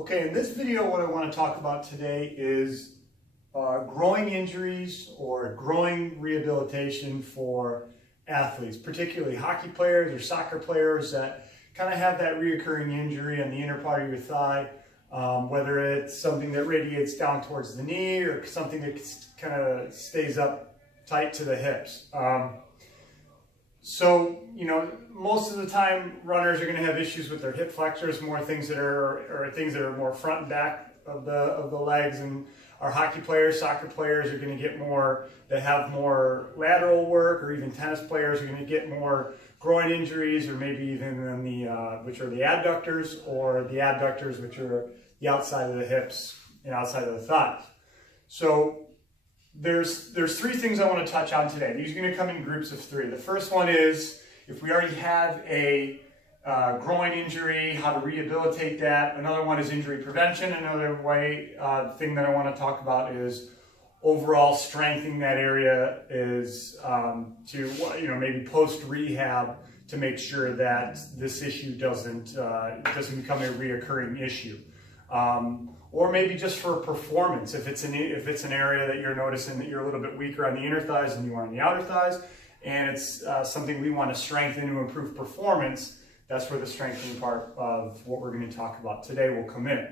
Okay, in this video what I want to talk about today is growing injuries or growing rehabilitation for athletes, particularly hockey players or soccer players that kind of have that reoccurring injury on the inner part of your thigh, whether it's something that radiates down towards the knee or something that kind of stays up tight to the hips. So, you know, most of the time runners are going to have issues with their hip flexors, more things that are more front and back of the legs, and our hockey players, soccer players are going to get more, that have more lateral work, or even tennis players are going to get more groin injuries, or maybe even in the, which are the adductors, or the abductors, which are the outside of the hips and outside of the thighs. So there's three things I want to touch on today. These are going to come in groups of three. The first one is if we already have a groin injury, how to rehabilitate that. Another one is injury prevention. Another thing that I want to talk about is overall strengthening that area is to maybe post rehab to make sure that this issue doesn't become a reoccurring issue. Or maybe just for performance, if it's an area that you're noticing that you're a little bit weaker on the inner thighs than you are on the outer thighs, and it's something we want to strengthen to improve performance, that's where the strengthening part of what we're going to talk about today will come in.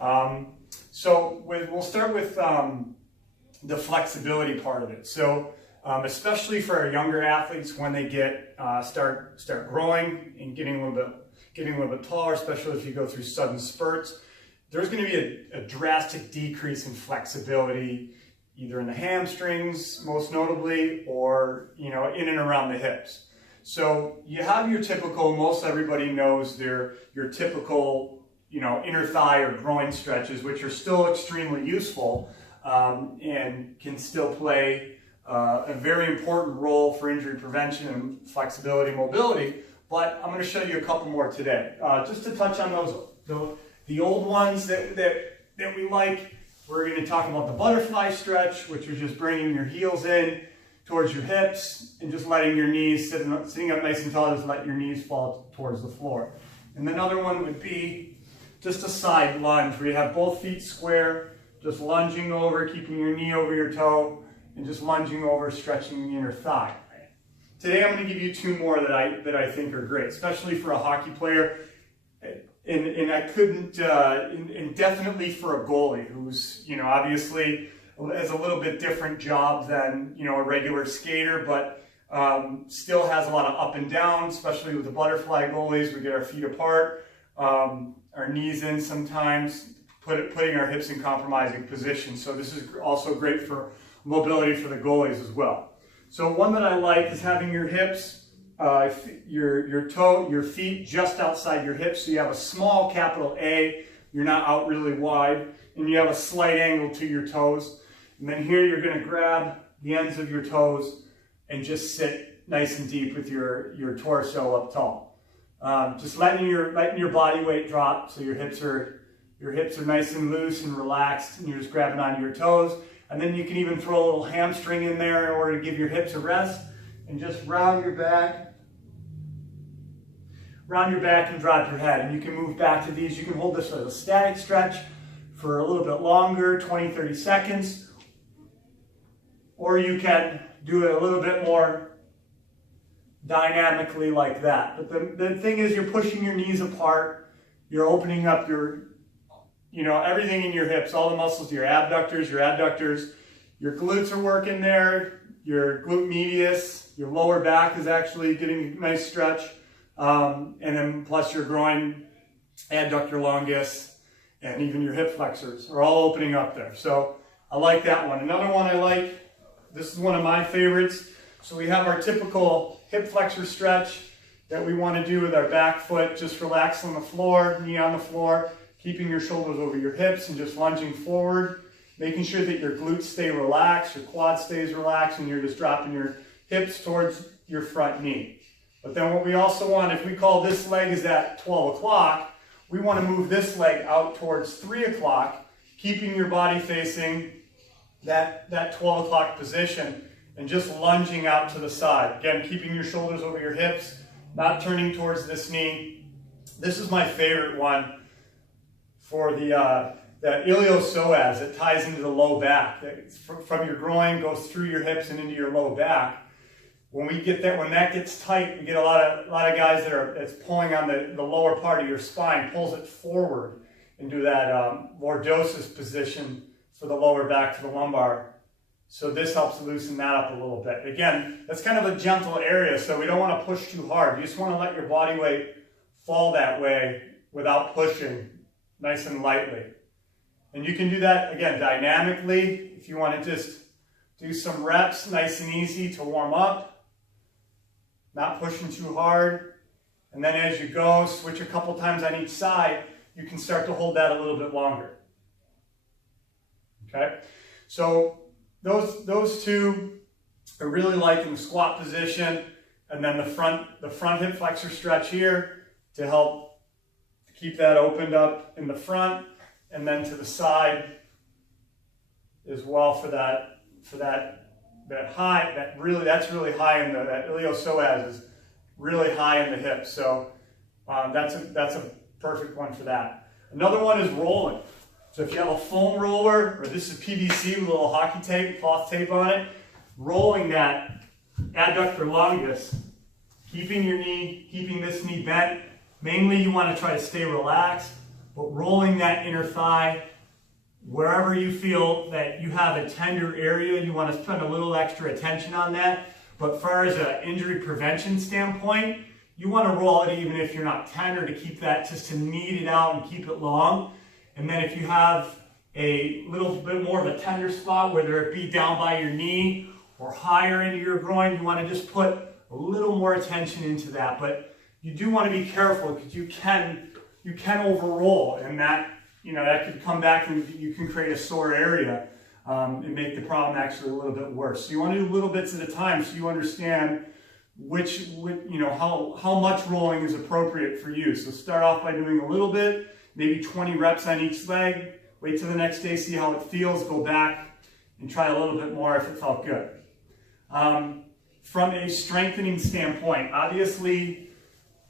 We'll start with the flexibility part of it. So especially for our younger athletes, when they start growing and getting a little bit taller, especially if you go through sudden spurts, there's going to be a drastic decrease in flexibility, either in the hamstrings, most notably, or in and around the hips. So you have your typical, most everybody knows your typical, inner thigh or groin stretches, which are still extremely useful and can still play a very important role for injury prevention and flexibility, mobility. But I'm going to show you a couple more today, just to touch on the old ones that we like. We're going to talk about the butterfly stretch, which is just bringing your heels in towards your hips and just letting your knees, sitting up nice and tall, just let your knees fall towards the floor. And another one would be just a side lunge, where you have both feet square, just lunging over, keeping your knee over your toe, and just lunging over, stretching the inner thigh. Today I'm going to give you two more that I think are great, especially for a hockey player. And I couldn't, and definitely for a goalie who's, obviously has a little bit different job than, a regular skater, but still has a lot of up and down, especially with the butterfly goalies. We get our feet apart, our knees in sometimes, putting our hips in compromising positions. So this is also great for mobility for the goalies as well. So one that I like is having your hips, your feet just outside your hips, so you have a small capital A, you're not out really wide, and you have a slight angle to your toes. And then here you're going to grab the ends of your toes and just sit nice and deep with your torso up tall. Just letting your body weight drop, so your hips are nice and loose and relaxed, and you're just grabbing onto your toes. And then you can even throw a little hamstring in there in order to give your hips a rest, and just round your back and drop your head. And you can move back to these. You can hold this as a static stretch for a little bit longer, 20, 30 seconds. Or you can do it a little bit more dynamically like that. But the thing is, you're pushing your knees apart. You're opening up everything in your hips, all the muscles, your abductors, your glutes are working there, your glute medius, your lower back is actually getting a nice stretch. And then plus your groin, adductor longus, and even your hip flexors are all opening up there. So I like that one. Another one I like, this is one of my favorites. So we have our typical hip flexor stretch that we want to do with our back foot. Just relax on the floor, knee on the floor, keeping your shoulders over your hips and just lunging forward, making sure that your glutes stay relaxed, your quad stays relaxed, and you're just dropping your hips towards your front knee. But then what we also want, if we call this leg is at 12 o'clock, we want to move this leg out towards 3 o'clock, keeping your body facing that 12 o'clock position and just lunging out to the side. Again, keeping your shoulders over your hips, not turning towards this knee. This is my favorite one for the iliopsoas that ties into the low back. From your groin, goes through your hips and into your low back. When that gets tight, we get a lot of guys that's pulling on the lower part of your spine, pulls it forward into that lordosis position for the lower back to the lumbar. So this helps loosen that up a little bit. Again, that's kind of a gentle area, so we don't want to push too hard. You just want to let your body weight fall that way without pushing, nice and lightly. And you can do that, again, dynamically. If you want to just do some reps, nice and easy to warm up, not pushing too hard. And then as you go, switch a couple times on each side, you can start to hold that a little bit longer. Okay? So those two I really like in the squat position, and then the front hip flexor stretch here to help keep that opened up in the front, and then to the side as well for that high, that's really high in that iliopsoas is really high in the hip. So that's a perfect one for that. Another one is rolling. So if you have a foam roller, or this is PVC with a little hockey tape, cloth tape on it, rolling that adductor longus, keeping this knee bent. Mainly you want to try to stay relaxed, but rolling that inner thigh, wherever you feel that you have a tender area, you want to spend a little extra attention on that. But as far as an injury prevention standpoint, you want to roll it even if you're not tender, to keep that, just to knead it out and keep it long. And then if you have a little bit more of a tender spot, whether it be down by your knee or higher into your groin, you want to just put a little more attention into that. But you do want to be careful, because you can overroll, and that could come back and you can create a sore area and make the problem actually a little bit worse. So you want to do little bits at a time, so you understand how much rolling is appropriate for you. So start off by doing a little bit, maybe 20 reps on each leg. Wait till the next day, see how it feels, go back and try a little bit more if it felt good. From a strengthening standpoint, obviously,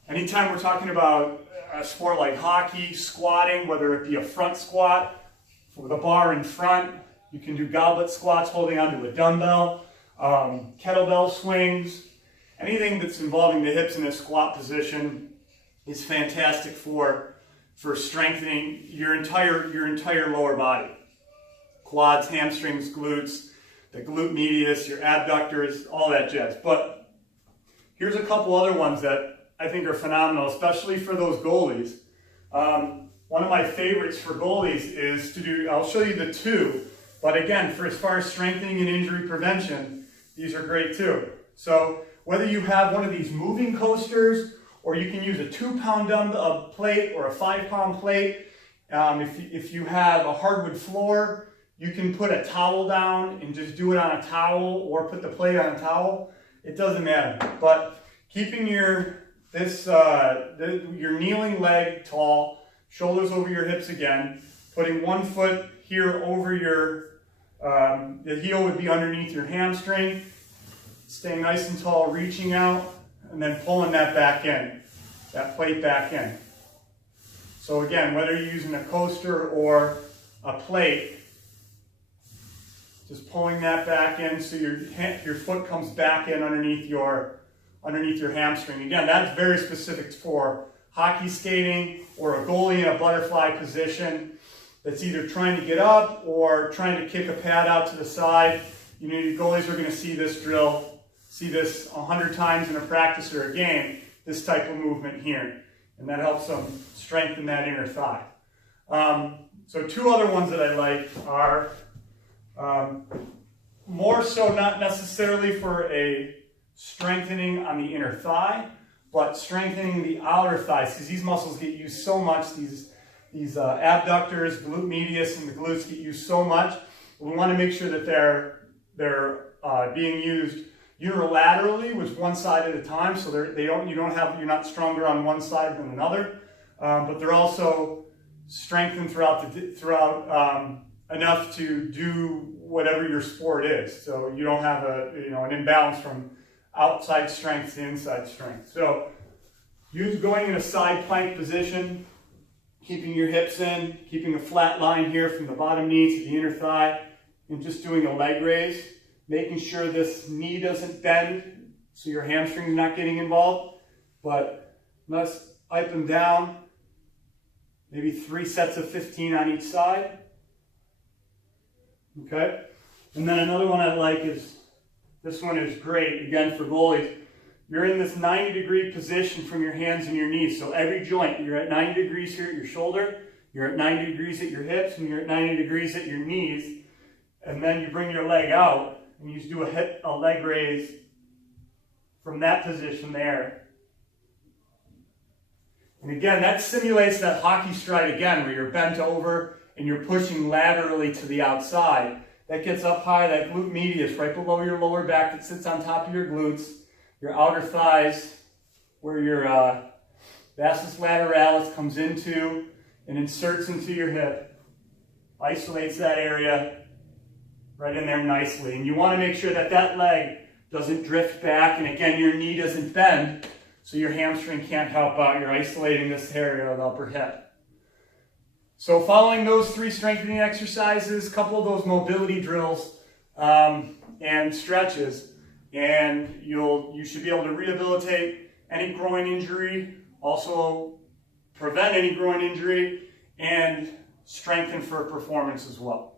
anytime we're talking about a sport like hockey, squatting, whether it be a front squat with a bar in front, you can do goblet squats holding onto a dumbbell, kettlebell swings, anything that's involving the hips in a squat position is fantastic for strengthening your entire lower body. Quads, hamstrings, glutes, the glute medius, your abductors, all that jazz. But here's a couple other ones that I think are phenomenal, especially for those goalies. One of my favorites for goalies is to do, I'll show you the two, but again, for as far as strengthening and injury prevention, these are great too. So whether you have one of these moving coasters, or you can use a 2-pound dumbbell plate or a 5-pound plate. If you have a hardwood floor, you can put a towel down and just do it on a towel, or put the plate on a towel. It doesn't matter. But keeping your kneeling leg tall, shoulders over your hips again, putting one foot here over the heel would be underneath your hamstring, staying nice and tall, reaching out, and then pulling that back in, that plate back in. So again, whether you're using a coaster or a plate, just pulling that back in so your foot comes back in underneath your hamstring. Again, that's very specific for hockey skating or a goalie in a butterfly position that's either trying to get up or trying to kick a pad out to the side. Your goalies are going to see this drill, see this 100 times in a practice or a game, this type of movement here. And that helps them strengthen that inner thigh. So two other ones that I like are more so not necessarily for a strengthening on the inner thigh, but strengthening the outer thighs, because these muscles get used so much. These abductors, glute medius, and the glutes get used so much. We want to make sure that they're being used unilaterally, with one side at a time, so you're not stronger on one side than another, but they're also strengthened throughout enough to do whatever your sport is. So you don't have an imbalance from outside strength to inside strength. So going in a side plank position, keeping your hips in, keeping a flat line here from the bottom knee to the inner thigh, and just doing a leg raise, making sure this knee doesn't bend so your hamstring's not getting involved, but let's up and down, maybe 3 sets of 15 on each side. Okay? And then another one I like is, this one is great, again for goalies. You're in this 90-degree position from your hands and your knees. So every joint, you're at 90 degrees here at your shoulder, you're at 90 degrees at your hips, and you're at 90 degrees at your knees. And then you bring your leg out, and you do a leg raise from that position there. And again, that simulates that hockey stride again, where you're bent over and you're pushing laterally to the outside. That gets up high, that glute medius, right below your lower back that sits on top of your glutes. Your outer thighs, where your vastus lateralis comes into and inserts into your hip. Isolates that area right in there nicely. And you want to make sure that that leg doesn't drift back, and again, your knee doesn't bend, so your hamstring can't help out. You're isolating this area of the upper hip. So following those 3 strengthening exercises, a couple of those mobility drills and stretches, and you should be able to rehabilitate any groin injury, also prevent any groin injury, and strengthen for performance as well.